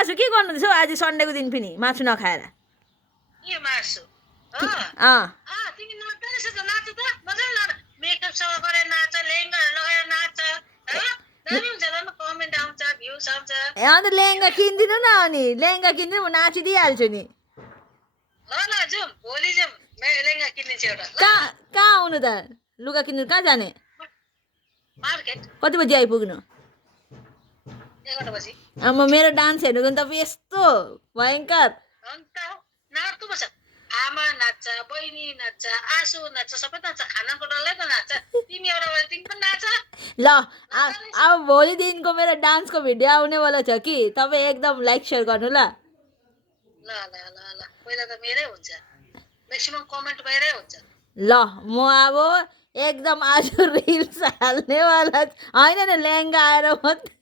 मासु के गर्नुहुँदैछ हौ आज सन्डेको दिन पनि मासु नखाएर के मासु हो अँ तिमी नाच्दै रहेछ त नाच त मजाले नाच मेकअप सबै गरेर नाच लेहेङ्गाहरू लगाएर नाच हो दामी हुन्छ दामी कमेन्ट आउँछ भ्युज आउँछ ए अन्त लेहेङ्गा किनिदिनु न अनि लेहेङ्गा किनिदिनु म नाचिदिइहाल्छु नि ल जाउँ भोलि जाउँ लेहेङ्गा किन्ने छु एउटा कहाँ आउनु त लुगा किन्नु कहाँ जाने मार्केट कति बजी आइपुग्नु 11 बजी मेरो डान्स हेर्नुको नि तपाईँ यस्तो भयङ्कर अन्त नाच्नुपर्छ आमा नाच्छ बहिनी नाच्छ आँसु नाच्छ सबै नाच्छ खानाको डल्लै त नाच्छ तिमी एउटा भए तिमी पनि नाच ल अब भोलिदेखिको मेरो डान्सको भिडियो आउनेवाला छ कि तपाईँ एकदम लाइक सेयर गर्नु ल ल ल ल ल पहिला त मेरै हुन्छ म्याक्सिमम कमेन्ट मेरै हुन्छ ल म अब एकदम आज रिल्स हाल्नेवाला होइन नि लेहेङ्गा आएर मात्रै